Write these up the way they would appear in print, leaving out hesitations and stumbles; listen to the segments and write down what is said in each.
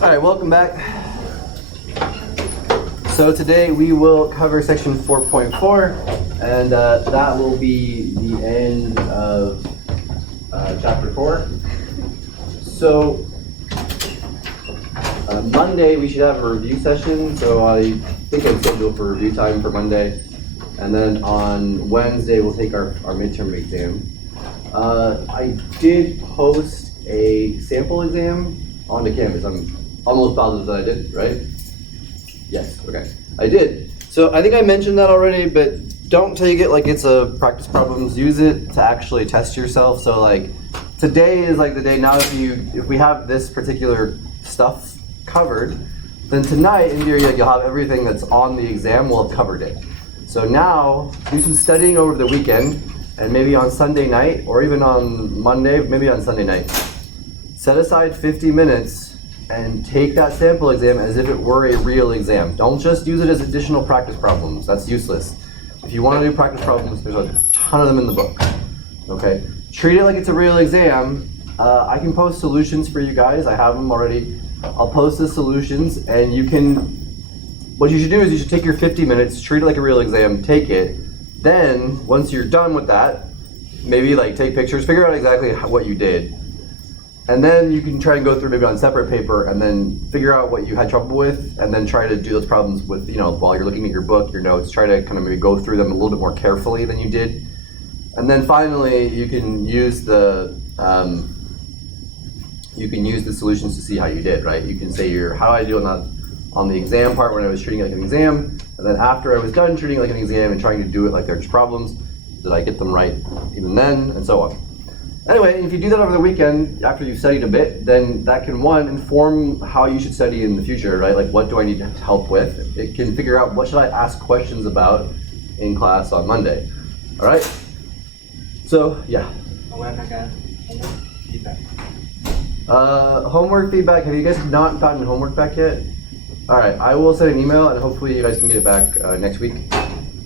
All right, welcome back. So today we will cover section 4.4, and that will be the end of chapter 4. So Monday we should have a review session, so I think I'm scheduled for review time for Monday. And then on Wednesday we'll take our midterm exam. I did post a sample exam onto Canvas. I'm almost positive that I did, right? Yes, okay. I did. So I think I mentioned that already, but don't take it like it's a practice problems. Use it to actually test yourself. So like today is like the day. Now if we have this particular stuff covered, then tonight in theory you'll have everything that's on the exam. We'll have covered it. So now do some studying over the weekend, and maybe on Sunday night or even on Monday, maybe on Sunday night, set aside 50 minutes and take that sample exam as if it were a real exam. Don't just use it as additional practice problems. That's useless. If you want to do practice problems, there's a ton of them in the book. Okay? Treat it like it's a real exam. I can post solutions for you guys. I have them already. I'll post the solutions, and you can, what you should do is you should take your 50 minutes, treat it like a real exam, take it. Then, once you're done with that, maybe like take pictures, figure out exactly what you did. And then you can try and go through maybe on separate paper and then figure out what you had trouble with, and then try to do those problems with, while you're looking at your book, your notes, try to kind of maybe go through them a little bit more carefully than you did. And then finally, you can use the solutions to see how you did, right? You can say how did I do on the exam part when I was treating it like an exam, and then after I was done treating it like an exam and trying to do it like there's problems, did I get them right even then, and so on. Anyway, if you do that over the weekend, after you've studied a bit, then that can, one, inform how you should study in the future, right? Like, what do I need help with? It can figure out what should I ask questions about in class on Monday. All right? So, yeah. Homework feedback. Have you guys not gotten homework back yet? All right, I will send an email, and hopefully you guys can get it back next week.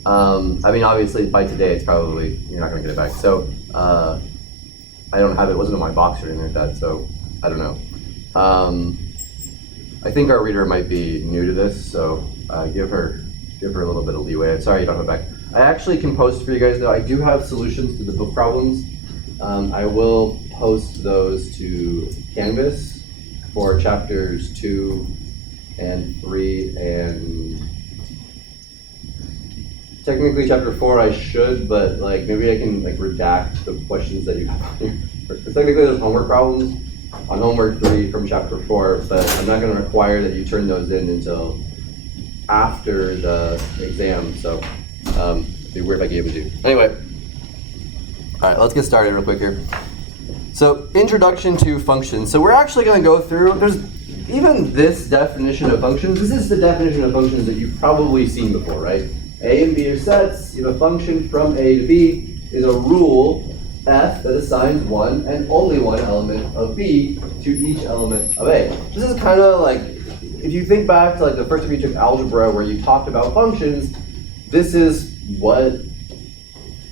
Obviously, by today, it's probably, you're not going to get it back. So, I don't have it. It wasn't in my box or anything like that, so I don't know. I think our reader might be new to this, so give her a little bit of leeway. Sorry you don't have it back. I actually can post for you guys though. I do have solutions to the book problems. I will post those to Canvas for chapters 2 and 3 and technically chapter 4 I should, but like maybe I can like redact the questions that you have on here. Because technically there's homework problems on homework 3 from chapter 4, but I'm not going to require that you turn those in until after the exam, so it'd be weird if I gave it to you. Anyway, all right, let's get started real quick here. So, introduction to functions. So we're actually going to go through, there's even this definition of functions. This is the definition of functions that you've probably seen before, right? A and B are sets. You have a function from A to B is a rule f that assigns one and only one element of B to each element of A. This is kind of like, if you think back to like the first time you took algebra where you talked about functions, this is what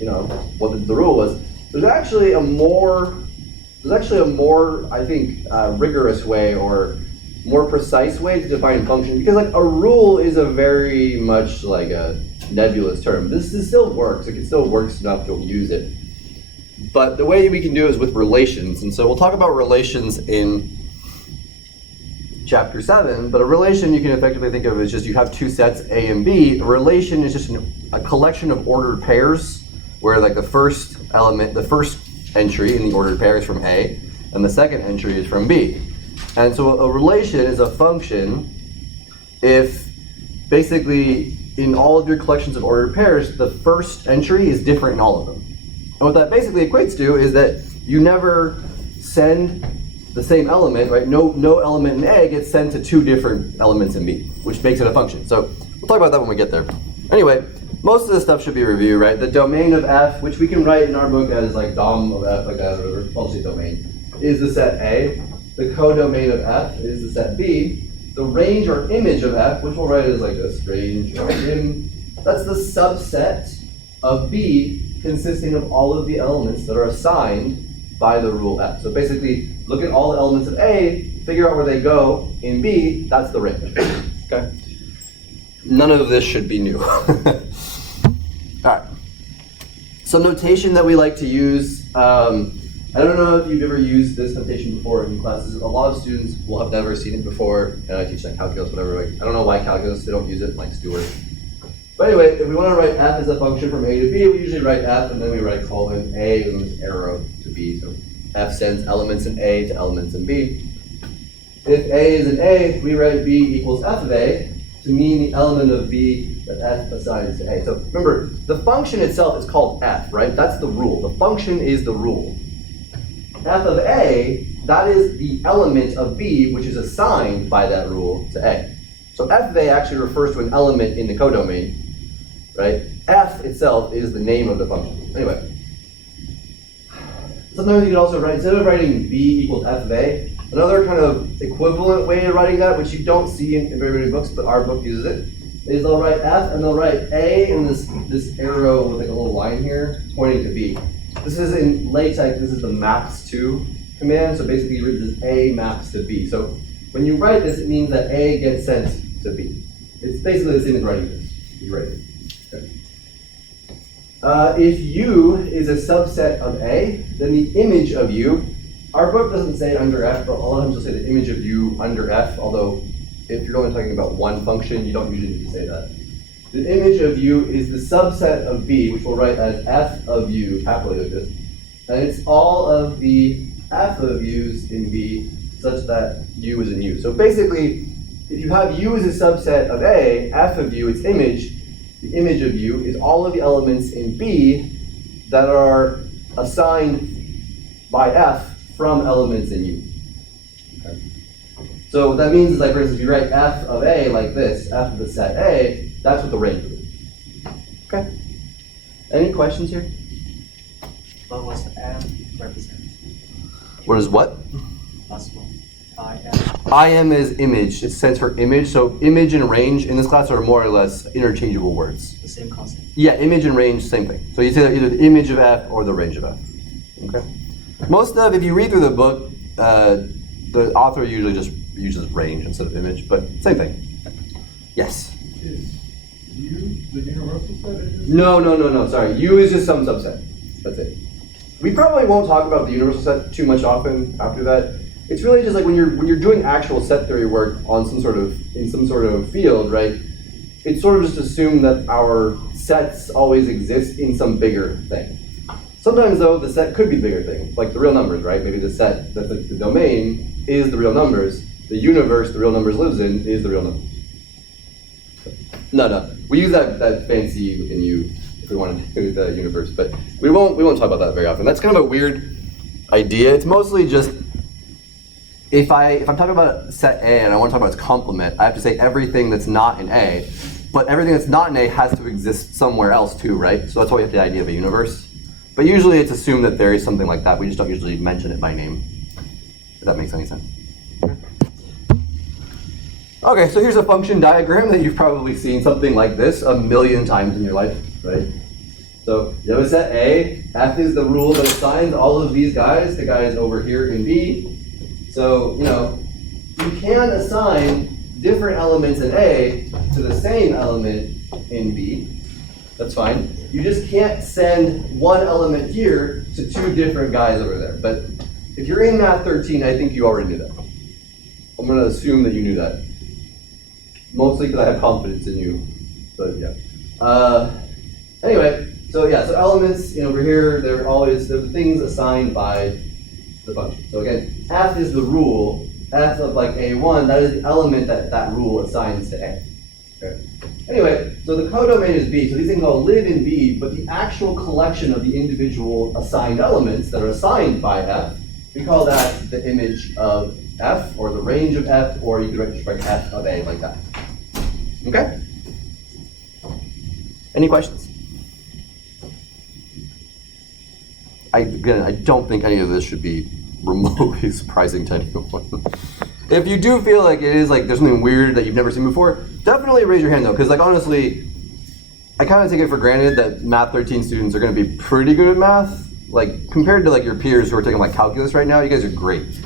the rule was. There's actually a more, I think, rigorous way or more precise way to define function, because like a rule is a very much like a nebulous term. This still works. It still works enough to use it. But the way we can do it is with relations. And so we'll talk about relations in chapter 7, but a relation you can effectively think of as just you have two sets, A and B. A relation is just a collection of ordered pairs where like the first entry in the ordered pair is from A and the second entry is from B. And so a relation is a function if basically in all of your collections of ordered pairs, the first entry is different in all of them. And what that basically equates to is that you never send the same element, right? No element in A gets sent to two different elements in B, which makes it a function. So we'll talk about that when we get there. Anyway, most of this stuff should be reviewed, right? The domain of F, which we can write in our book as like dom of F, like that, or falsely domain, is the set A. The codomain of F is the set B. The range or image of F, which we'll write as like this, range or im, that's the subset of B consisting of all of the elements that are assigned by the rule F. So basically, look at all the elements of A, figure out where they go in B, that's the range. Okay? None of this should be new. All right. Some notation that we like to use. I don't know if you've ever used this notation before in classes. A lot of students will have never seen it before, and I teach like calculus, whatever. Like, I don't know why calculus, they don't use it like Stewart. But anyway, if we want to write f as a function from A to B, we usually write f and then we write colon A and this arrow to B. So f sends elements in A to elements in B. If A is in A, we write B equals f of A to mean the element of B that f assigns to A. So remember, the function itself is called f, right? That's the rule. The function is the rule. F of A, that is the element of B which is assigned by that rule to A. So f of A actually refers to an element in the codomain, right? F itself is the name of the function. Anyway, sometimes you can also write, instead of writing B equals f of A, another kind of equivalent way of writing that, which you don't see in very many books, but our book uses it, is they'll write f and they'll write A and this arrow with like a little line here pointing to B. This is in LaTeX, this is the maps to command, so basically you read this A maps to B. So when you write this, it means that A gets sent to B. It's basically the same as writing this. You write it. Okay. If U is a subset of A, then the image of U, our book doesn't say under F, but a lot of times you'll say the image of U under F, although if you're only talking about one function, you don't usually need to say that. The image of U is the subset of B, which we'll write as f of U, happily like this. And it's all of the f of U's in B such that U is in U. So basically, if you have U as a subset of A, f of U, its image, the image of U is all of the elements in B that are assigned by f from elements in U. Okay. So what that means is, like, for instance, if you write f of A like this, f of the set A, that's what the range is. Okay. Any questions here? What was the M represent? What is what? Last one. IM is image. It stands for image. So image and range in this class are more or less interchangeable words. The same concept. Yeah, image and range, same thing. So you say that either the image of f or the range of f. Okay. Most of, if you read through the book, the author usually just uses range instead of image, but same thing. Yes. Is U the universal set? No. Sorry, U is just some subset. That's it. We probably won't talk about the universal set too much often after that. It's really just like when you're doing actual set theory work on some sort of field, right? It's sort of just assumed that our sets always exist in some bigger thing. Sometimes though, the set could be bigger thing, like the real numbers, right? Maybe the set, the domain is the real numbers. The universe the real numbers lives in is the real numbers. No. We use that fancy in U if we want to do the universe, but we won't talk about that very often. That's kind of a weird idea. It's mostly just if I'm talking about set A and I want to talk about its complement, I have to say everything that's not in A, but everything that's not in A has to exist somewhere else too, right? So that's why we have the idea of a universe. But usually it's assumed that there is something like that. We just don't usually mention it by name, if that makes any sense. Okay, so here's a function diagram that you've probably seen something like this a million times in your life, right? So you have a set A, F is the rule that assigns all of these guys to guys over here in B. So, you can assign different elements in A to the same element in B. That's fine. You just can't send one element here to two different guys over there. But if you're in Math 13, I think you already knew that. I'm going to assume that you knew that. Mostly because I have confidence in you, but yeah. Anyway, so elements over here, they're the things assigned by the function. So again, F is the rule. F of like A1, that is the element that rule assigns to A. Okay. Anyway, so the codomain is B, so these things all live in B, but the actual collection of the individual assigned elements that are assigned by F, we call that the image of F, or the range of F, or you could just write F of A like that. Okay? Any questions? I don't think any of this should be remotely surprising to anyone. If you do feel like it is like there's something weird that you've never seen before, definitely raise your hand though, because like honestly, I kind of take it for granted that Math 13 students are going to be pretty good at math. Like compared to like your peers who are taking like calculus right now, you guys are great.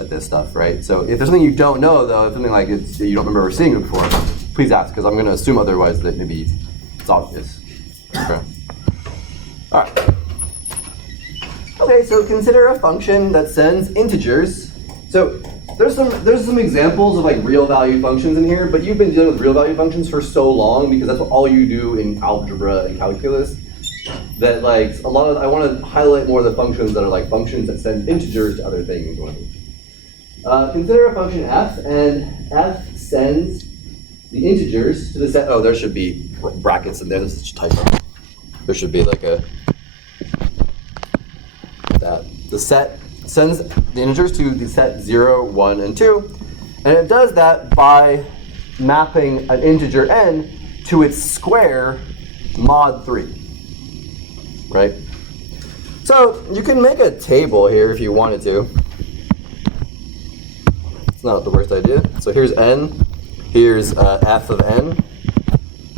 at this stuff, right? So if there's something you don't know, though, if something like it's, you don't remember seeing it before, please ask, because I'm going to assume otherwise that maybe it's obvious. Okay. All right. Okay, so consider a function that sends integers. So there's some examples of like real value functions in here, but you've been dealing with real value functions for so long because that's all you do in algebra and calculus. That like I want to highlight more of the functions that are like functions that send integers to other things. Consider a function f, and f sends the integers to the set. Oh, there should be brackets in there. This is just typo. There should be like that. The set sends the integers to the set 0, 1, and 2, and it does that by mapping an integer n to its square mod 3. Right? So you can make a table here if you wanted to. It's not the worst idea. So here's n, here's f of n.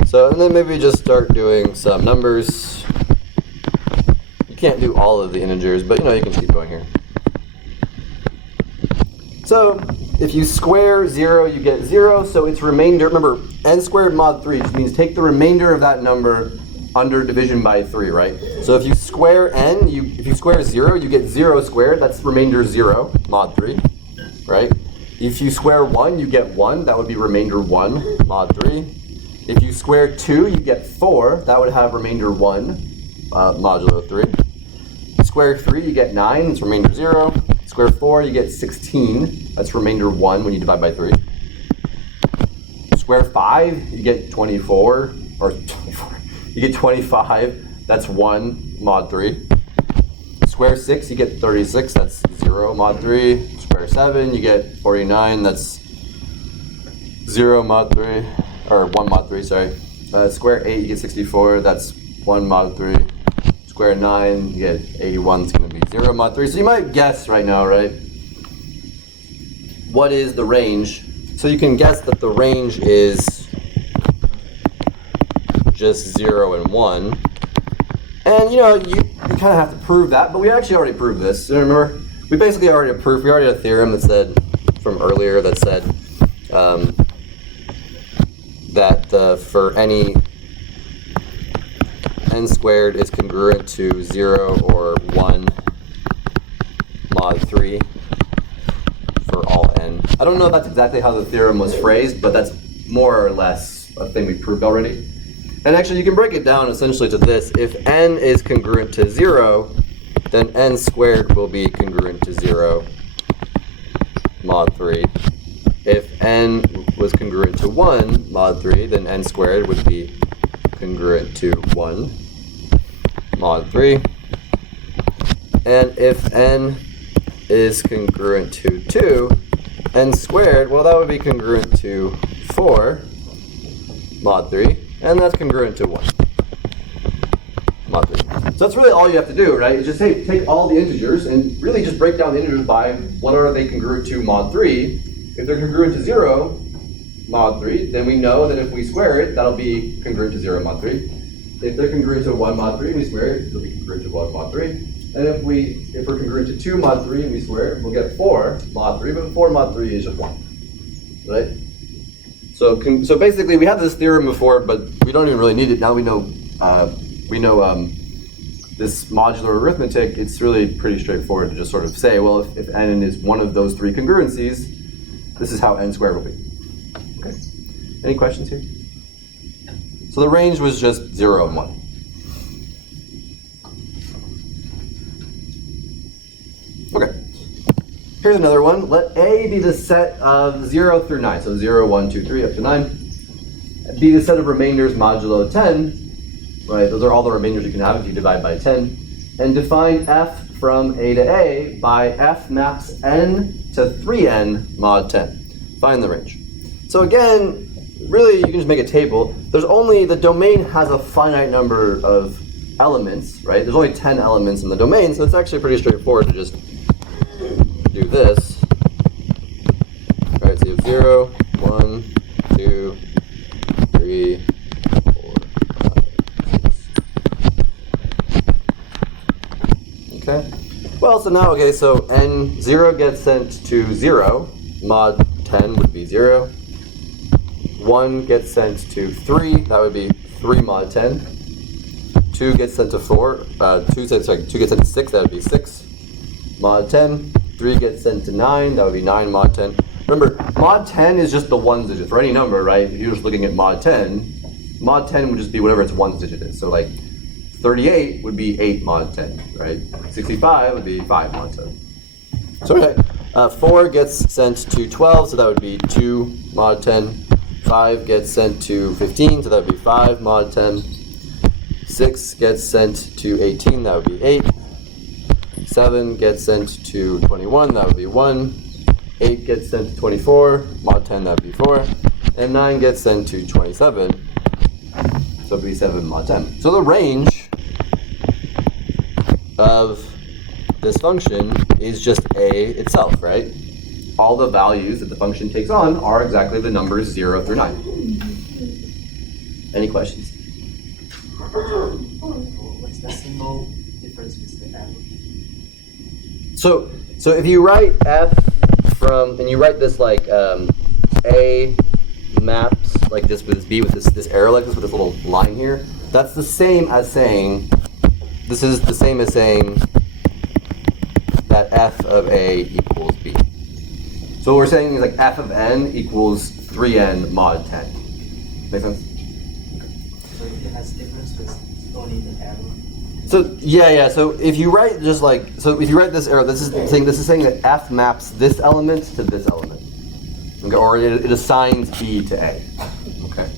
So and then maybe just start doing some numbers. You can't do all of the integers, but you can keep going here. So if you square 0, you get 0. So its remainder, remember, n squared mod 3 just means take the remainder of that number under division by 3, right? So if you square n, if you square 0, you get 0 squared. That's remainder 0 mod 3, right? If you square 1, you get 1. That would be remainder 1 mod 3. If you square 2, you get 4. That would have remainder 1 modulo 3. Square 3, you get 9. It's remainder 0. Square 4, you get 16. That's remainder 1 when you divide by 3. Square 5, you get 24, or 24. You get 25, that's 1 mod 3. Square 6, you get 36, that's 0 mod 3. Square 7, you get 49, that's 0 mod 3, or 1 mod 3, sorry. Square 8, you get 64, that's 1 mod 3. Square 9, you get 81, it's going to be 0 mod 3. So you might guess right now, right? What is the range? So you can guess that the range is just 0 and 1. And you kind of have to prove that, but we actually already proved this. So remember, we basically already proved, we already had a theorem that said, from earlier, that said that for any n squared is congruent to 0 or 1 mod 3 for all n. I don't know if that's exactly how the theorem was phrased, but that's more or less a thing we proved already. And actually, you can break it down essentially to this. If n is congruent to 0, then n squared will be congruent to 0 mod 3. If n was congruent to 1 mod 3, then n squared would be congruent to 1 mod 3. And if n is congruent to 2, n squared, well, that would be congruent to 4 mod 3. And that's congruent to 1 mod 3. So that's really all you have to do, right? Is just take all the integers and really just break down the integers by what are they congruent to mod 3. If they're congruent to 0 mod 3, then we know that if we square it, that'll be congruent to 0 mod 3. If they're congruent to 1 mod 3 and we square it, it'll be congruent to 1 mod 3. And if we're congruent to 2 mod 3 and we square it, we'll get 4 mod 3, but 4 mod 3 is just 1, right? So basically, we had this theorem before, but we don't even really need it. Now we know this modular arithmetic. It's really pretty straightforward to just sort of say, well, if n is one of those 3 congruencies, this is how n squared will be. Okay. Any questions here? So the range was just 0 and 1. Okay. Here's another one. Let A be the set of 0 through 9. So 0, 1, 2, 3, up to 9. Be the set of remainders modulo 10. Right, those are all the remainders you can have if you divide by 10. And define f from A to A by f maps n to 3n mod 10. Find the range. So again, really you can just make a table. The domain has a finite number of elements, right? There's only 10 elements in the domain, so it's actually pretty straightforward to just do this. All right, so you have 0, 1, 2, 3, 4, 5, 6. Okay. Well, Well, so now, okay, so n 0 gets sent to 0, mod 10 would be 0. 1 gets sent to 3, that would be 3 mod 10. 2 gets sent to 4, 2 gets sent to 6, that would be 6 mod 10. 3 gets sent to 9, that would be 9 mod 10. Remember, mod 10 is just the ones digit. For any number, right, if you're just looking at mod 10 would just be whatever its ones digit is. So like 38 would be 8 mod 10, right? 65 would be 5 mod 10. So okay, 4 gets sent to 12, so that would be 2 mod 10. 5 gets sent to 15, so that would be 5 mod 10. 6 gets sent to 18, that would be 8. 7 gets sent to 21, that would be 1. 8 gets sent to 24, mod 10, that would be 4. And 9 gets sent to 27, so it would be 7 mod 10. So the range of this function is just a itself, right? All the values that the function takes on are exactly the numbers 0 through 9. Any questions? What's the symbol difference with the arrow? So if you write f from, and you write this like a maps like this with this b with this arrow like this with this little line here, that's the same as saying, this is the same as saying that f of a equals b. So what we're saying is like f of n equals 3n mod 10. Make sense? So it has difference with only the arrow. So yeah. So if you write just like, so if you write this arrow, this is saying that f maps this element to this element, okay, or it assigns b to a. Okay.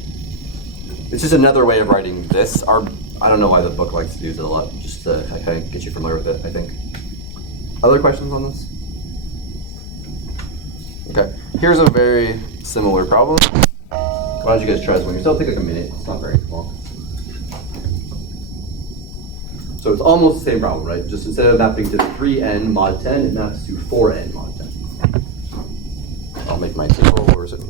It's just another way of writing this. I don't know why the book likes to use it a lot, just to kind of get you familiar with it, I think. Other questions on this? Okay. Here's a very similar problem. Why don't you guys try this one yourself? Take like a minute. It's not very long. So it's almost the same problem, right? Just instead of mapping to 3n mod 10, it maps to 4n mod 10. I'll make my table. Where is it?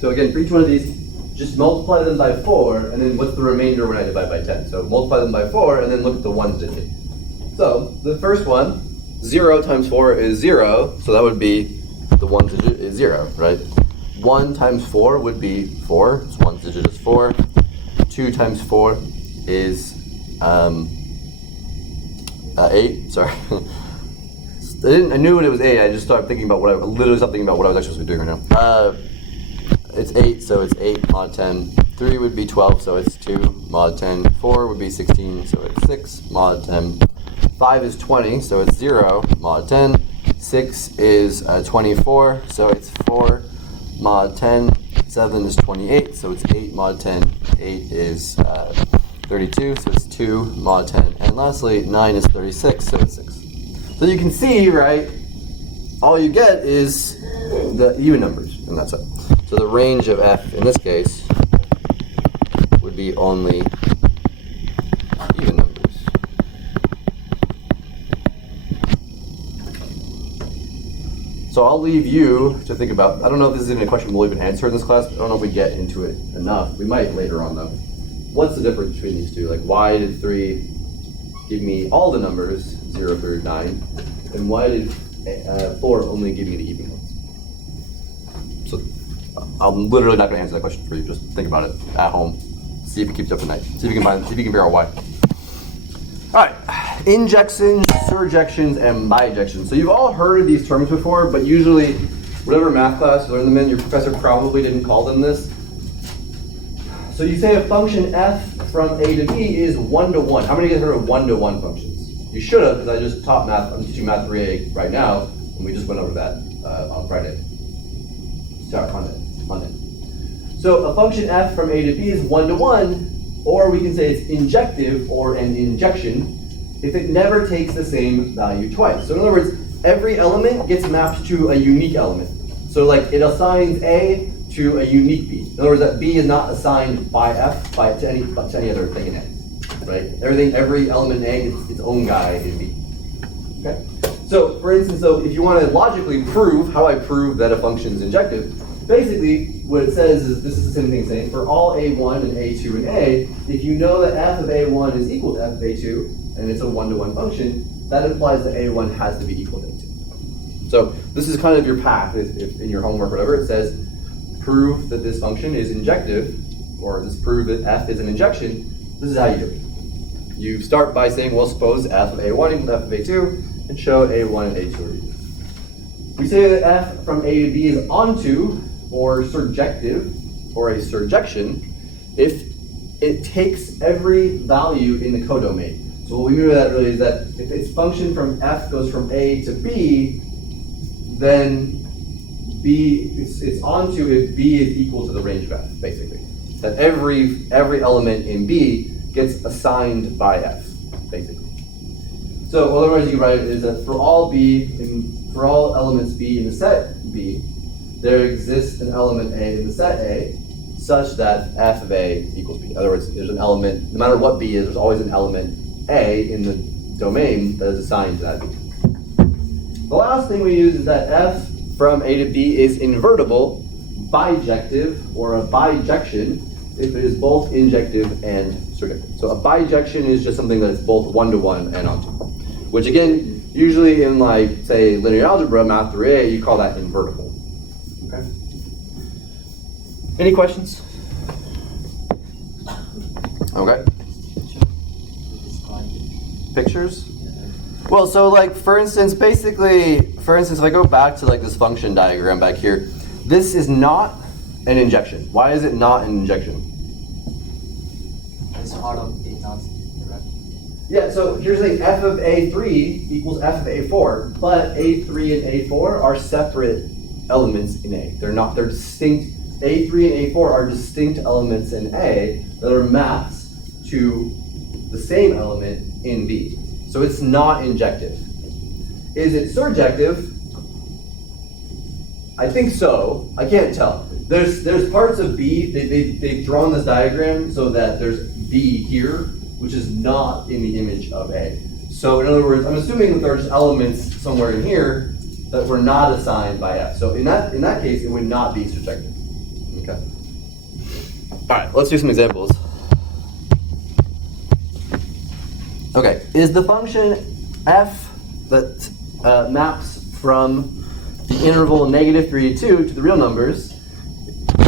So again, for each one of these, just multiply them by 4, and then what's the remainder when I divide by 10? So multiply them by 4, and then look at the ones digit. So the first one, 0 times 4 is 0, so that would be the ones digit is 0, right? 1 times 4 would be 4, so ones digit is 4. 2 times 4 is 8, sorry. I knew it was 8, I just started thinking about what I was actually supposed to be doing right now. It's 8, so it's 8 mod 10. 3 would be 12, so it's 2 mod 10. 4 would be 16, so it's 6 mod 10. 5 is 20, so it's 0 mod 10. 6 is 24, so it's 4 mod 10. 7 is 28, so it's 8 mod 10. 8 is 32, so it's 2 mod 10. And lastly, 9 is 36, so it's 6. So you can see, right, all you get is the even numbers, and that's it. So the range of f in this case would be only even numbers. So I'll leave you to think about, I don't know if this is even a question we'll even answer in this class, but I don't know if we get into it enough. We might later on though. What's the difference between these two? Like, why did 3 give me all the numbers, 0 through 9, and why did 4 only give me the even ones? So I'm literally not going to answer that question for you. Just think about it at home. See if it keeps you up at night. See if you can figure out why. All right. injections, surjections, and bijections. So you've all heard of these terms before, but usually, whatever math class you learned them in, your professor probably didn't call them this. So you say a function f from a to b is 1-to-1. How many of you have heard of 1-to-1 functions? You should have, because I just taught math. I'm teaching math 3A right now, and we just went over that on Friday. Sorry, Monday. So a function f from a to b is 1-to-1, or we can say it's injective or an injection if it never takes the same value twice. So in other words, every element gets mapped to a unique element. So like it assigns a to a unique b. In other words, that b is not assigned by f to any other thing in a, right? Every element in a is its own guy in b. Okay. So for instance, though, if you want to logically prove how I prove that a function is injective, basically what it says is this is the same thing saying for all a1 and a2 and a, if you know that f of a1 is equal to f of a2 and it's a 1-to-1 function, that implies that a1 has to be equal to a2. So this is kind of your path. If in your homework or whatever it says prove that this function is injective, or just prove that f is an injection, this is how you do it. You start by saying, well, suppose f of a1 equals f of a2, and show a1 and a2 are equal. We say that f from a to b is onto, or surjective, or a surjection, if it takes every value in the codomain. So what we mean by that really is that if its function from f goes from a to b, then b it's onto if b is equal to the range of f, basically. That every element in b gets assigned by f, basically. So other ways you write it is that for all elements b in the set b, there exists an element a in the set a, such that f of a equals b. In other words, there's an element, no matter what b is, there's always an element a in the domain that is assigned to that b. The last thing we use is that f from a to b is invertible, bijective, or a bijection, if it is both injective and surjective. So a bijection is just something that's both 1-to-1 and onto. Which again, usually in like, say, linear algebra, math 3A, you call that invertible. Okay? Any questions? Okay. Pictures? Well, so like, for instance, if I go back to like this function diagram back here, this is not an injection. Why is it not an injection? It's part of a not correct. Yeah, so here's the thing, f of a3 equals f of a4, but a3 and a4 are separate elements in a. They're distinct. a3 and a4 are distinct elements in a that are maps to the same element in b. So it's not injective. Is it surjective? I think so. I can't tell. There's parts of B, they've drawn this diagram so that there's B here, which is not in the image of A. So in other words, I'm assuming that there's elements somewhere in here that were not assigned by F. So in that case, it would not be surjective. Okay. All right, let's do some examples. Okay, is the function f that maps from the interval -3 to 2 to the real numbers?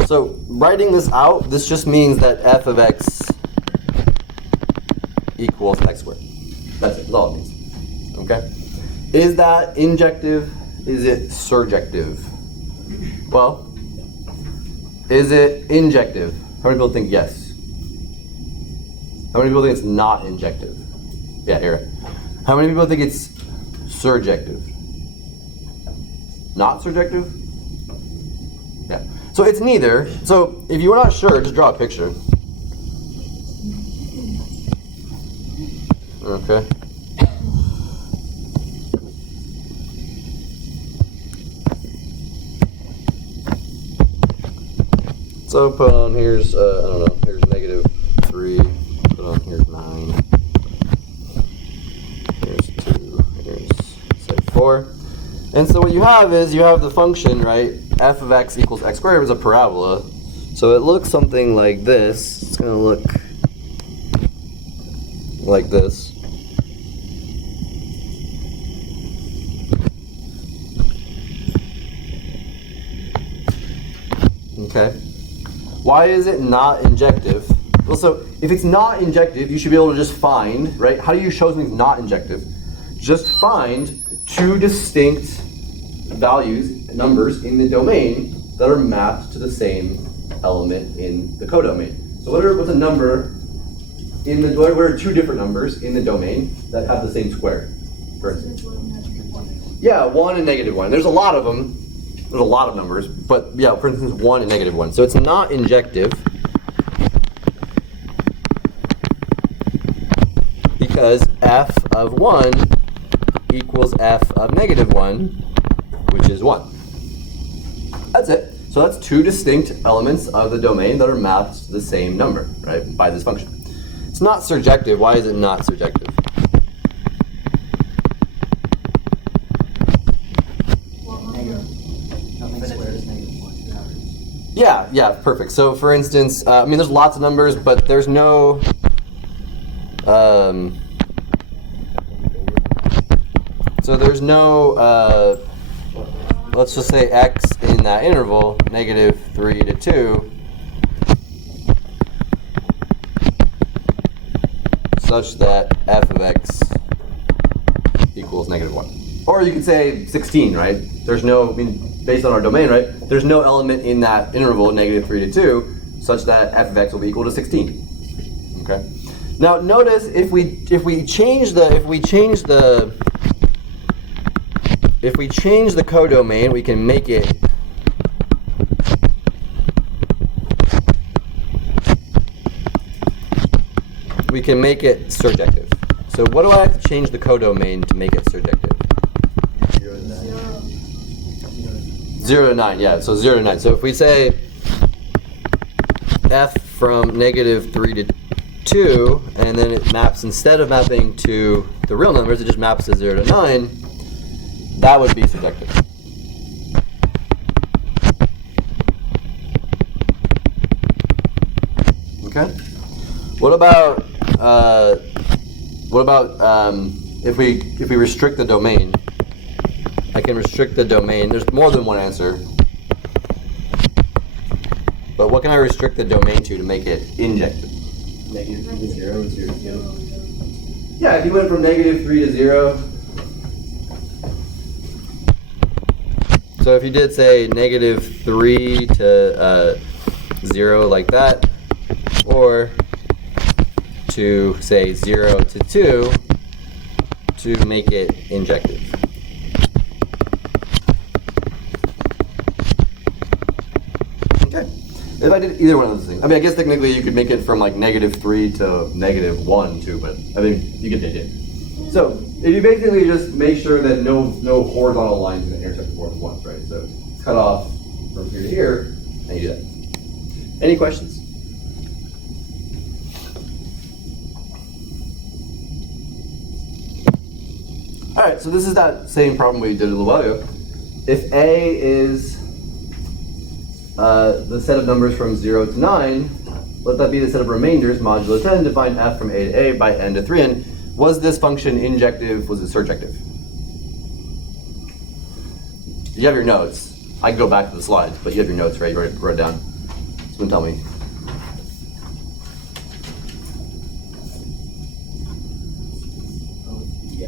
So writing this out, this just means that f of x equals x squared. That's it, that's all it means. Okay? Is that injective? Is it surjective? Well, is it injective? How many people think yes? How many people think it's not injective? Yeah, here. How many people think it's surjective? Not surjective? Yeah. So it's neither. So if you're not sure, just draw a picture. Okay. So put on here's, I don't know, here's -3, put on here's 9. Here's 2, here's say 4. And so what you have is you have the function, right? F of x equals x squared is a parabola. So it looks something like this. It's going to look like this. Okay. Why is it not injective? Well, so if it's not injective, you should be able to just find, right? How do you show something's not injective? Just find two distinct values, numbers in the domain that are mapped to the same element in the codomain. So what's a number in the, what are two different numbers in the domain that have the same square, for instance? Yeah, 1 and -1. There's a lot of them. There's a lot of numbers, but yeah, for instance, 1 and -1. So it's not injective because f of 1 equals f of -1, which is 1. That's it. So that's two distinct elements of the domain that are mapped to the same number, right, by this function. It's not surjective. Why is it not surjective? Yeah, perfect. So for instance, I mean, there's lots of numbers, but there's no, so there's no, let's just say x in that interval, -3 to 2, such that f of x equals -1. Or you could say 16, right? There's no, I mean, based on our domain, right? There's no element in that interval, -3 to 2, such that f of x will be equal to 16. Okay. Now notice if we change the codomain, we can make it surjective. So what do I have to change the codomain to make it surjective? 0 to 9, yeah, so 0 to 9. So if we say f from -3 to 2, and then it maps, instead of mapping to the real numbers, it just maps to 0 to 9, that would be surjective. Okay? What about if we restrict the domain? I can restrict the domain. There's more than one answer. But what can I restrict the domain to make it injective? -3 to 0, 0 to 2. Yeah, if you went from -3 to 0. So if you did say -3 to 0 like that, or to say 0 to 2 to make it injective. Okay. If I did either one of those things, I mean, I guess technically you could make it from like -3 to -1 too, but I mean, you get the idea. So if you basically just make sure that no horizontal lines can intersect the board once, right? So cut off from here to here, and you do that. Any questions? All right, so this is that same problem we did a little while ago. If A is the set of numbers from 0 to 9, let that be the set of remainders modulo 10 to find f from A to A by n to 3n. Was this function injective? Was it surjective? You have your notes. I can go back to the slides, but you have your notes, right? You wrote it down. Someone tell me.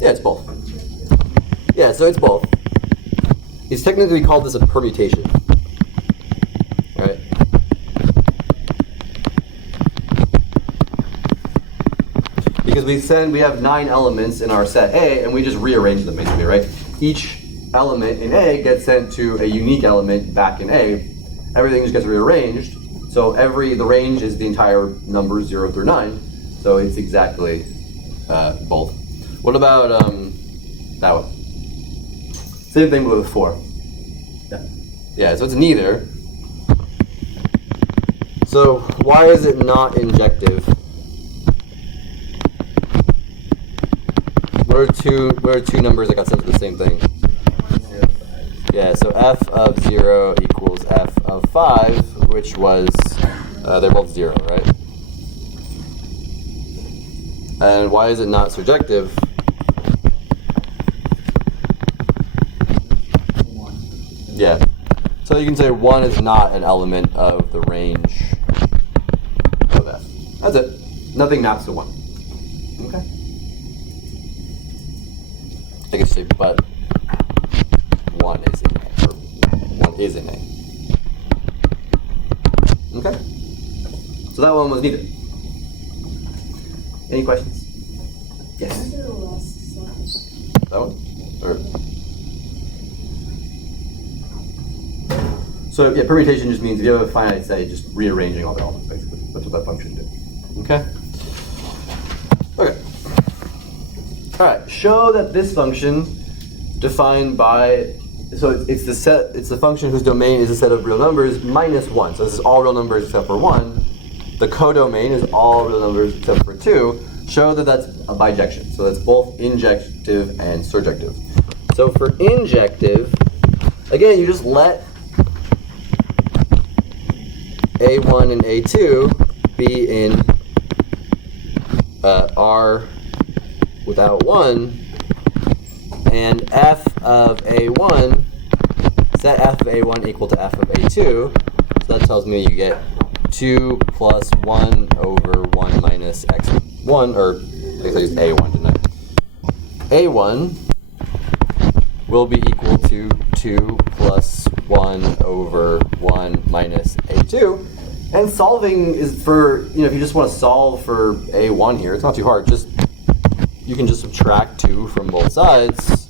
Yeah, it's both. Yeah, so it's both. It's technically called this a permutation. Right? Because we have 9 elements in our set A, and we just rearrange them basically, right? Each element in A gets sent to a unique element back in A. Everything just gets rearranged. So the range is the entire number 0 through 9. So it's exactly both. What about that one? Same thing with 4. Yeah, so it's neither. So why is it not injective? What are two numbers that got sent to the same thing? Yeah, so f of 0 equals f of 5, which was, they're both 0, right? And why is it not surjective? 1. Yeah. So you can say 1 is not an element of the range of f. That's it. Nothing maps to 1. Okay. I can say, but 1 is in A, or 1 is in A. Okay. So that one was needed. Any questions? Yes. The last slide. That one? Or so yeah, permutation just means if you have a finite set, just rearranging all the elements basically. That's what that function did. Okay? Okay. Alright, show that this function defined by, so it's the function whose domain is a set of real numbers minus 1. So this is all real numbers except for 1. The codomain is all real numbers except for 2. Show that that's a bijection. So that's both injective and surjective. So for injective, again, you just let A1 and A2 be in R without 1, and f of A1, set f of A1 equal to f of A2, so that tells me you get 2 plus 1 over 1 minus x1, or I guess I used A1, didn't I? A1 will be equal to 2 plus 1 over 1 minus A2. And solving is for, if you just want to solve for A1 here, it's not too hard. You can just subtract 2 from both sides.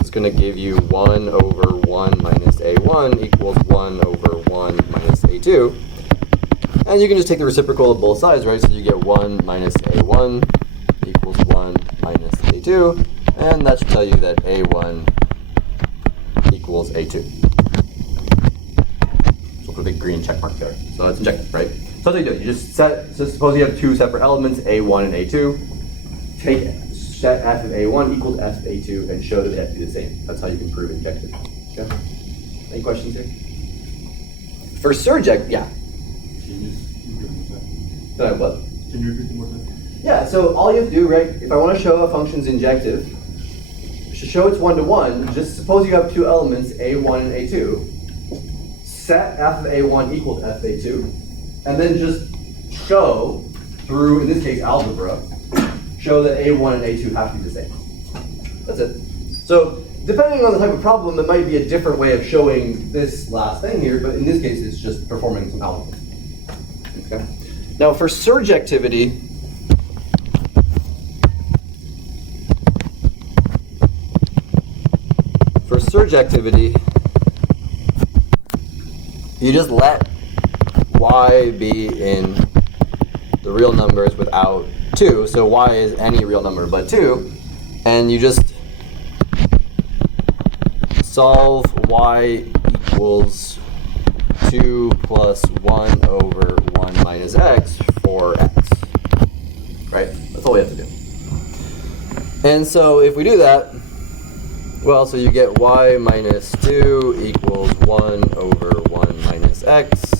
It's going to give you 1 over 1 minus A1 equals 1 over 1 minus A2. And you can just take the reciprocal of both sides, right? So you get 1 minus A1 equals 1 minus A2. And that should tell you that A1 equals A2. So put a big green check mark there. So that's injective, right? So that's what you do. You just set, so suppose you have 2 separate elements, A1 and A2. Take set f of A1 equals f of A2 and show that they have to be the same. That's how you can prove injective. Okay? Any questions here? For surject, yeah. Can you What? Can you repeat one more time? Yeah, so all you have to do, right, if I want to show a function's injective, to show it's 1-to-1, just suppose you have 2 elements, A1 and A2, set f of A1 equals f of A2, and then just show through, in this case, algebra, show that A1 and A2 have to be the same. That's it. So depending on the type of problem, it might be a different way of showing this last thing here, but in this case, it's just performing some algebra. Okay. Now for surjectivity, you just let y be in the real numbers without 2. So y is any real number but 2. And you just solve y equals 2 plus 1 over 1 minus x for x. Right? That's all we have to do. And so if we do that, well, so you get y minus 2 equals 1 over 1 minus x,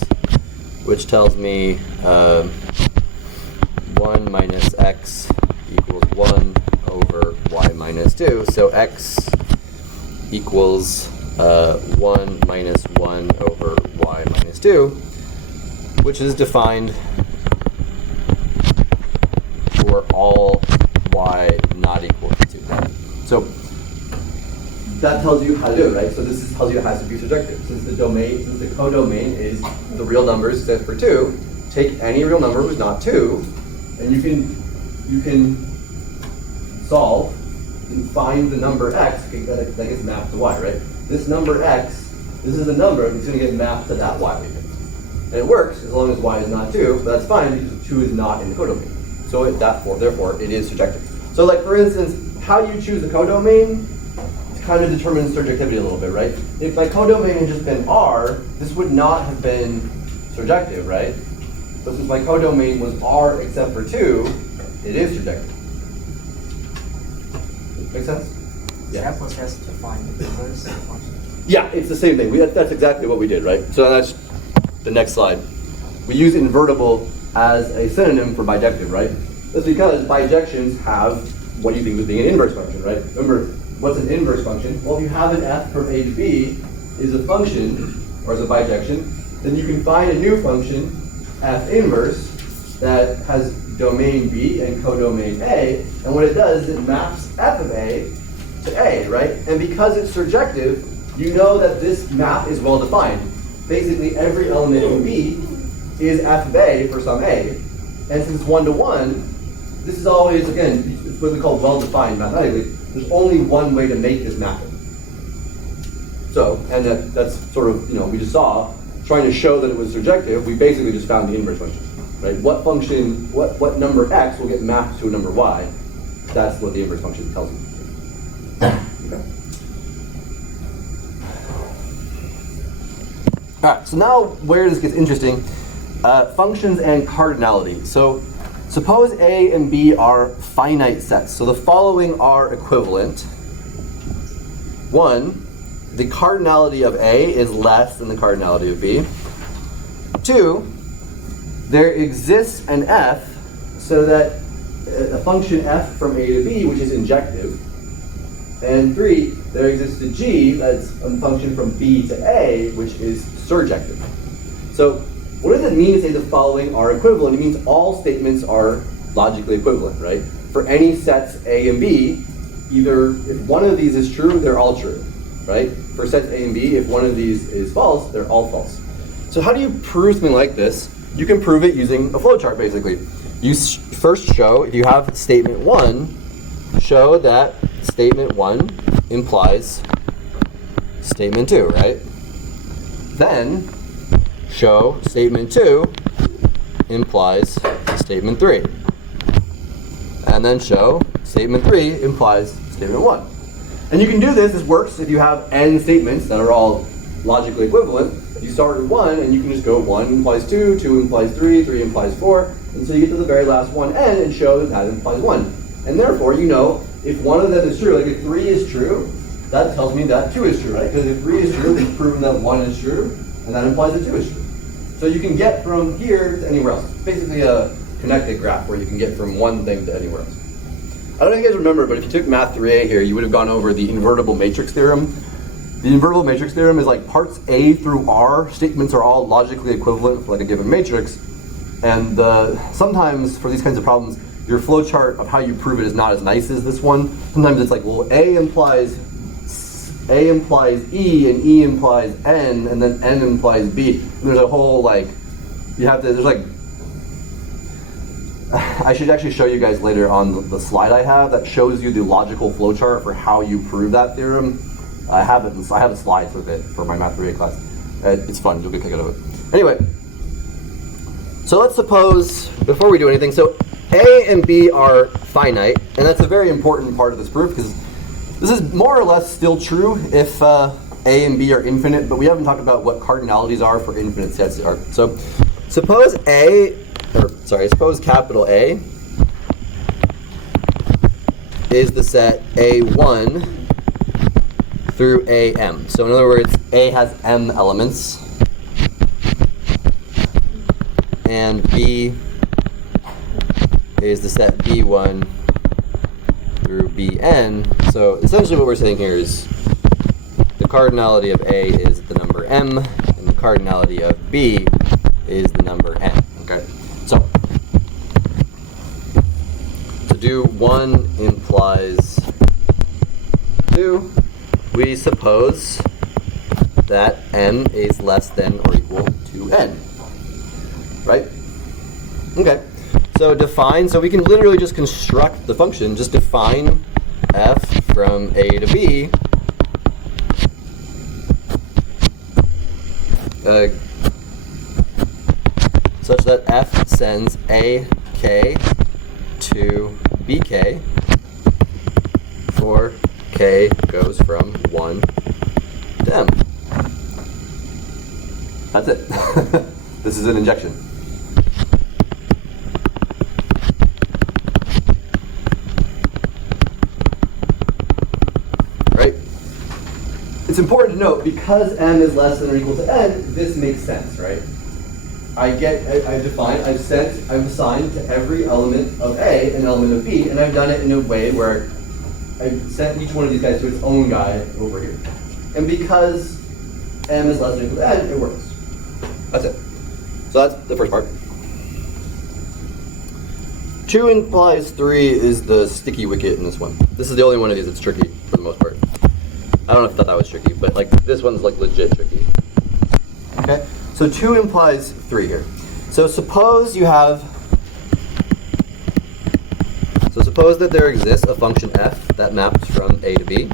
which tells me 1 minus x equals 1 over y minus 2. So x equals 1 minus 1 over y minus 2, which is defined for all y not equal to 2. So that tells you how to do it, right? So this tells you it has to be surjective. Since the codomain is the real numbers except for 2, take any real number who's not 2, and you can solve and find the number x that gets mapped to y, right? This number x, this is the number that's going to get mapped to that y we picked. And it works as long as y is not 2, but that's fine because 2 is not in the codomain. So therefore, it is surjective. So like for instance, how you choose the codomain kind of determines surjectivity a little bit, right? If my codomain had just been R, this would not have been surjective, right? But since my codomain was R except for 2, it is surjective. Make sense? Yeah. Plus has to find the inverse function. Yeah, it's the same thing. That's exactly what we did, right? So that's the next slide. We use invertible as a synonym for bijective, right? That's because bijections have what you think of being an inverse function, right? Remember, what's an inverse function? Well, if you have an f from A to B is a function, or is a bijection, then you can find a new function F inverse that has domain B and codomain A, and what it does is it maps F of A to A, right? And because it's surjective, you know that this map is well defined. Basically, every element in B is F of A for some A, and since 1-to-1, this is always, again, it's what we call well defined mathematically. There's only one way to make this mapping. So, and that's sort of, we just saw, trying to show that it was surjective, we basically just found the inverse function, right? What function, what number x will get mapped to a number y? That's what the inverse function tells you. Okay. All right, so now where this gets interesting, functions and cardinality. So suppose A and B are finite sets. So the following are equivalent. 1, the cardinality of A is less than the cardinality of B. 2, there exists an f so that a function f from A to B, which is injective. And 3, there exists a g that's a function from B to A, which is surjective. So what does it mean to say the following are equivalent? It means all statements are logically equivalent, right? For any sets A and B, either if one of these is true, they're all true, right? For sets A and B, if one of these is false, they're all false. So how do you prove something like this? You can prove it using a flowchart, basically. You first show, if you have statement 1, show that statement 1 implies statement 2, right? Then show statement 2 implies statement 3. And then show statement 3 implies statement 1. And you can do this works if you have n statements that are all logically equivalent. You start with 1 and you can just go 1 implies 2, 2 implies 3, 3 implies 4, until you get to the very last one n and show that that implies 1. And therefore, you know, if one of them is true, like if 3 is true, that tells me that 2 is true, right? Because if 3 is true, we've proven that 1 is true, and that implies that 2 is true. So you can get from here to anywhere else. It's basically a connected graph where you can get from one thing to anywhere else. I don't know if you guys remember, but if you took Math 3A here, you would have gone over the invertible matrix theorem. The invertible matrix theorem is like parts A through R statements are all logically equivalent for like a given matrix. And sometimes for these kinds of problems, your flowchart of how you prove it is not as nice as this one. Sometimes it's like, well, A implies E and E implies N, and then N implies B. And there's a whole like, there's like, I should actually show you guys later on the slide I have that shows you the logical flowchart for how you prove that theorem. I have a slide with it for my Math 3A class. It's fun, you'll get a kick out of it. Anyway, so let's suppose, before we do anything, so A and B are finite, and that's a very important part of this proof, because this is more or less still true if A and B are infinite, but we haven't talked about what cardinalities are for infinite sets. So suppose capital A is the set A1 through AM. So in other words, A has M elements, and B is the set B1 through Bn. So essentially what we're saying here is the cardinality of A is the number M, and the cardinality of B is the number N. Okay? So to do 1 implies 2, we suppose that M is less than or equal to N. Right? Okay. So define, so we can literally just construct the function, just define f from A to B such that f sends AK to BK for K goes from 1 to M. That's it. This is an injection. Right? It's important to note, because M is less than or equal to N, this makes sense, right? I've assigned to every element of A an element of B, and I've done it in a way where I've sent each one of these guys to its own guy over here. And because M is less than or equal to N, it works. That's it. So that's the first part. 2 implies 3 is the sticky wicket in this one. This is the only one of these that's tricky for the most part. I don't know if I thought that was tricky, but like this one's like legit tricky. Okay, so 2 implies 3 here. So suppose that there exists a function f that maps from A to B,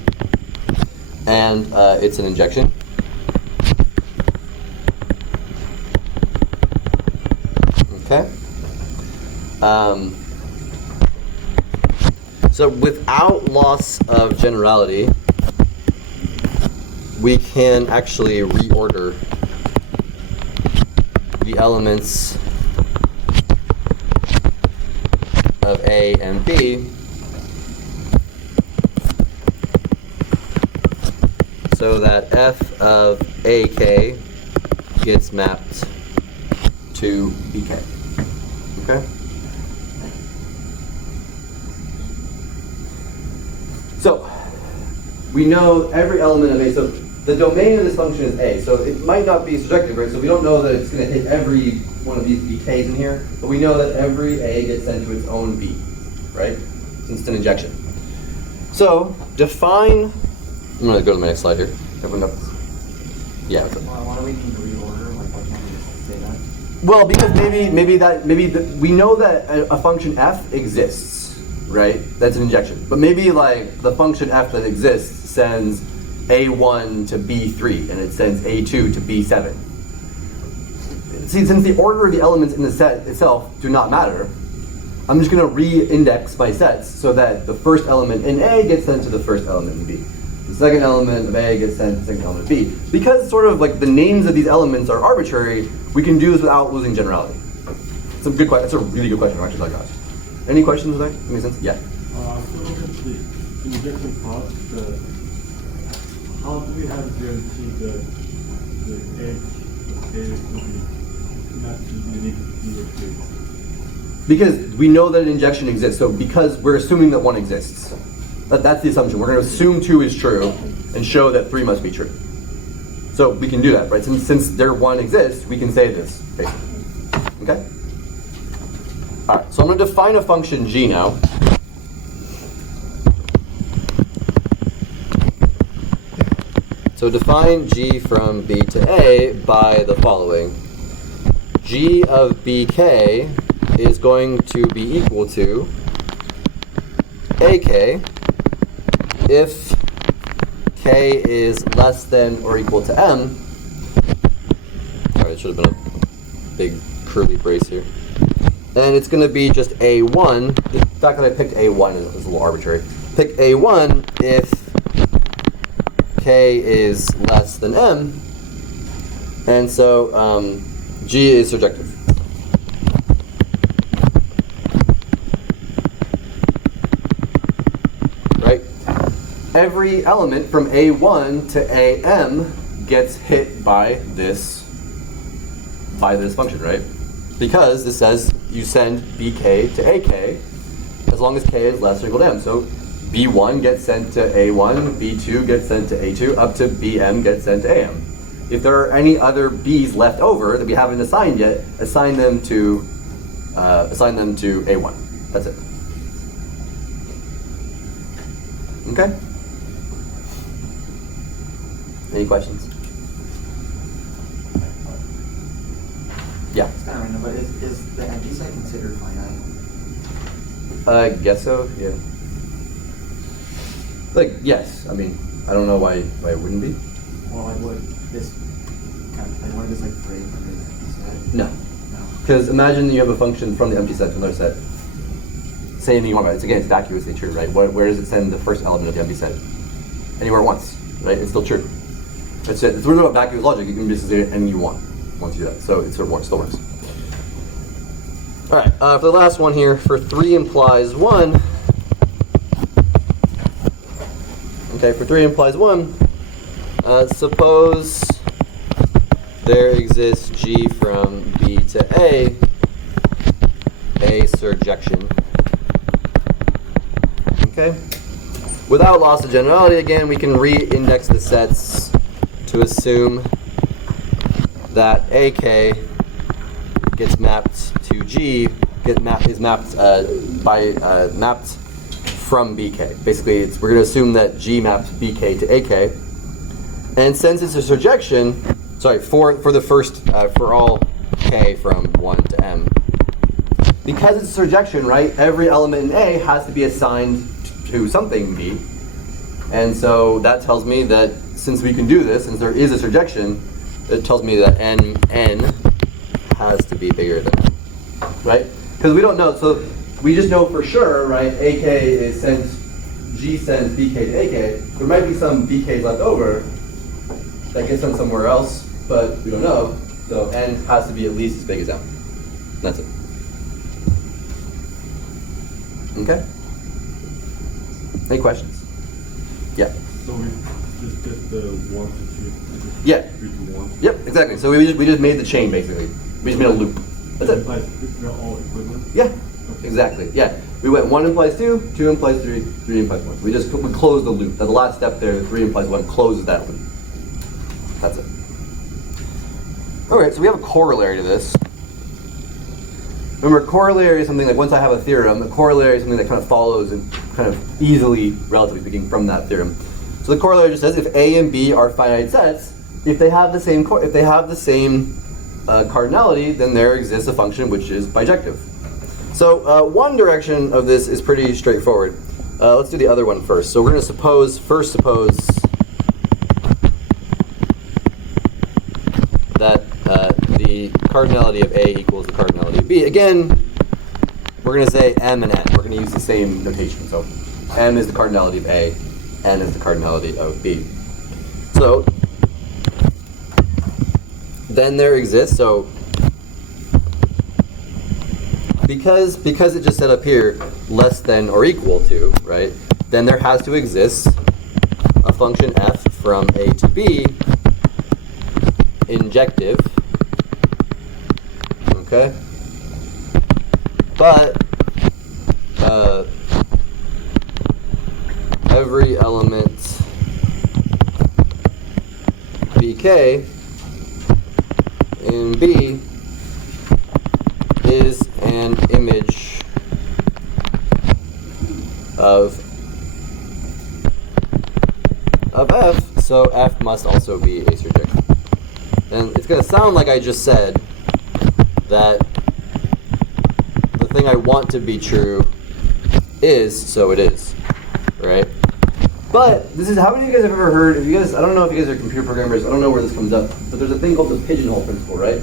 and it's an injection. Okay. So without loss of generality, we can actually reorder the elements of A and B so that f of AK gets mapped to BK. Okay? So, we know every element of A. So, the domain of this function is A. So, it might not be surjective, right? So, we don't know that it's going to hit every one of these BKs in here, but we know that every A gets sent to its own B, right? Since it's an injection. So, define. I'm going to go to my next slide here. Everyone up. Yeah. Why do we need to reorder? Like, why can't we just say that? Well, because we know that a function f exists, right? That's an injection. But maybe like the function f that exists sends A1 to B3 and it sends A2 to B7. See, since the order of the elements in the set itself do not matter, I'm just going to re-index my sets so that the first element in A gets sent to the first element in B. The second element of A gets sent to the second element of B. Because sort of like the names of these elements are arbitrary, we can do this without losing generality. It's a good question. That's a really good question. I'm actually glad you asked. Any questions there? That makes sense? Yeah. So look at the injection part. How do we have guaranteed that the edge of A will be mapped to the unique B? Because we know that an injection exists. So because we're assuming that 1 exists. That's the assumption. We're going to assume 2 is true and show that 3 must be true. So we can do that, right? Since there 1 exists, we can say this, basically. Okay? All right, so I'm going to define a function g now. So define g from B to A by the following. G of BK is going to be equal to AK if K is less than or equal to M. Sorry, it should have been a big curly brace here. And it's going to be just A1. The fact that I picked A1 is a little arbitrary. Pick A1 if K is less than M. And so G is surjective. Right? Every element from A1 to AM gets hit by this function, right? Because this says you send BK to AK as long as K is less or equal to M. So B1 gets sent to A1, B2 gets sent to A2, up to BM gets sent to AM. If there are any other B's left over that we haven't assigned yet, assign them to A1. That's it. Okay? Any questions? Yeah. It's kind of random, but is the empty set considered finite? I guess so, yeah. Like, yes. I mean, I don't know why it wouldn't be. Well, like what this kind of, like what is this like phrase under the empty set? No. No. Because imagine you have a function from the empty set to another set. Say anything you want about it. It's, again, it's vacuously true, right? Where does it send the first element of the empty set? Anywhere it wants, right? It's still true. That's it. It's really about vacuous logic. You can just say anything you want once you do that. So it sort of still works. All right, for the last one here, for 3 implies 1. Okay, for 3 implies 1, suppose there exists G from B to A surjection. Okay? Without loss of generality, again, we can re-index the sets to assume that AK gets mapped to G is mapped mapped from BK. Basically, we're going to assume that G maps BK to AK, and since it's a surjection, for the first for all K from 1 to M, because it's a surjection, right? Every element in A has to be assigned to something B, and so that tells me that since we can do this, since there is a surjection, it tells me that N has to be bigger than M, right? Because we don't know, so we just know for sure, right? AK is G sends BK to AK. There might be some BKs left over that gets sent somewhere else, but we don't know. So N has to be at least as big as M. That's it. Okay? Any questions? Yeah. So we just get the 1 to 2. Yeah. 3 to 1. Yep, exactly. So we just made the chain basically. We just made a loop. That's it. They're all equivalent? Yeah. Exactly. Yeah. We went 1 implies 2, 2 implies 3, 3 implies 1. We closed the loop. That's the last step there. The 3 implies 1 closes that loop. That's it. All right. So we have a corollary to this. Remember, corollary is something like once I have a theorem, a corollary is something that kind of follows and kind of easily, relatively speaking, from that theorem. So the corollary just says if A and B are finite sets, if they have the same cardinality, then there exists a function which is bijective. So one direction of this is pretty straightforward. Let's do the other one first. So we're going to first suppose that the cardinality of A equals the cardinality of B. Again, we're going to say M and N. We're going to use the same notation. So M is the cardinality of A, N is the cardinality of B. So then there exists, so because it just said up here less than or equal to, right, then there has to exist a function f from A to B injective, okay, but every element BK in B is an image of F, so F must also be a surjection. And it's going to sound like I just said that the thing I want to be true is, so it is, right? But this is, how many of you guys have ever heard, I don't know if you guys are computer programmers, I don't know where this comes up, but there's a thing called the pigeonhole principle, right?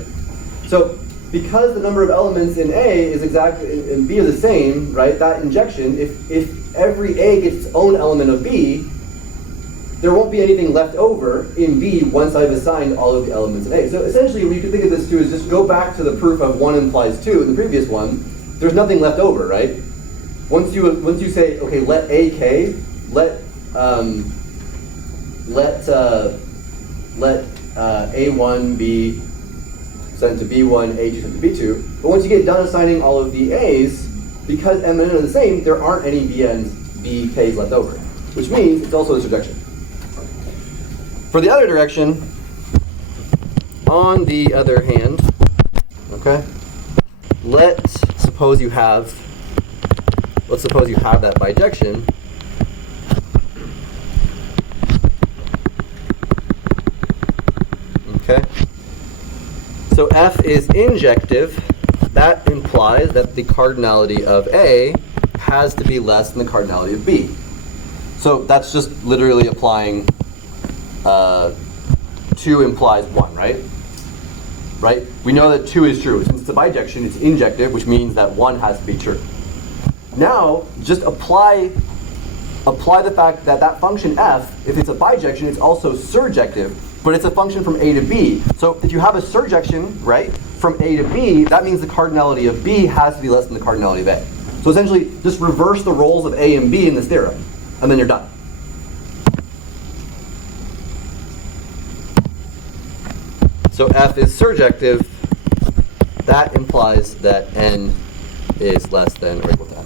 So because the number of elements in A is exactly, in B are the same, right, that injection, if every A gets its own element of B, there won't be anything left over in B once I've assigned all of the elements in A. So essentially what you can think of this too is just go back to the proof of 1 implies 2 in the previous one. There's nothing left over, right? Once you say, okay, let AK, let A1 be sent to B1, A2 sent to B2. But once you get done assigning all of the A's, because M and N are the same, there aren't any BKs left over, which means it's also a surjection. For the other direction, on the other hand, okay, let's suppose you have that bijection. Okay. So F is injective. That implies that the cardinality of A has to be less than the cardinality of B. So that's just literally applying 2 implies 1, right? Right? We know that 2 is true. Since it's a bijection, it's injective, which means that 1 has to be true. Now, just apply the fact that that function f, if it's a bijection, it's also surjective, but it's a function from A to B. So if you have a surjection, right, from A to B, that means the cardinality of B has to be less than the cardinality of A. So essentially, just reverse the roles of A and B in this theorem, and then you're done. So F is surjective. That implies that N is less than or equal to N.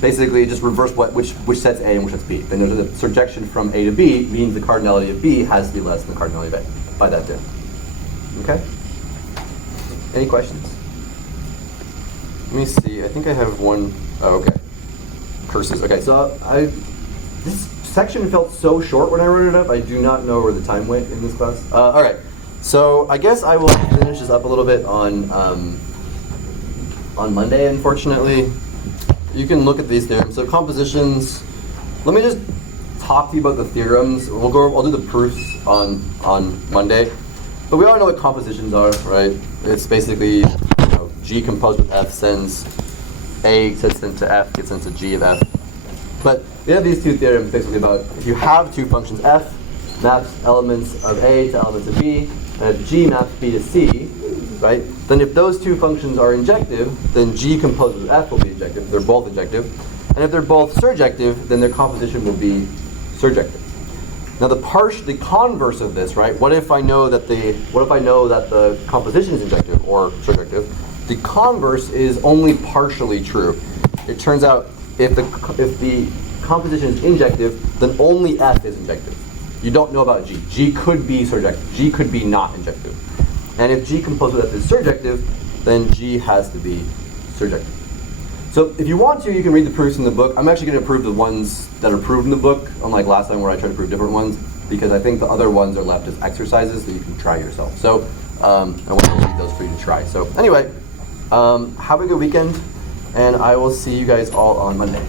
Basically, just reverse which set's A and which set's B. Then there's a surjection from A to B means the cardinality of B has to be less than the cardinality of A by that theorem. Okay? Any questions? Let me see. I think I have one. Oh, okay. Curses. Okay, so this section felt so short when I wrote it up. I do not know where the time went in this class. All right. So I guess I will finish this up a little bit on Monday. Unfortunately, you can look at these theorems. So compositions. Let me just talk to you about the theorems. I'll do the proofs on Monday. But we all know what compositions are, right? It's basically G composed with F sends A gets sent to F gets sent to G of F. But we have these two theorems basically about if you have two functions, F maps elements of A to elements of B, and if G maps B to C, right? Then if those two functions are injective, then G composed with F will be injective. They're both injective. And if they're both surjective, then their composition will be surjective. Now the converse of this, right? What if I know that the composition is injective or surjective? The converse is only partially true. It turns out if the composition is injective, then only F is injective. You don't know about G. G could be surjective. G could be not injective. And if G composed with F is surjective, then G has to be surjective. So if you want to, you can read the proofs in the book. I'm actually going to prove the ones that are proved in the book, unlike last time where I tried to prove different ones, because I think the other ones are left as exercises that you can try yourself. So I want to leave those for you to try. So anyway, have a good weekend, and I will see you guys all on Monday.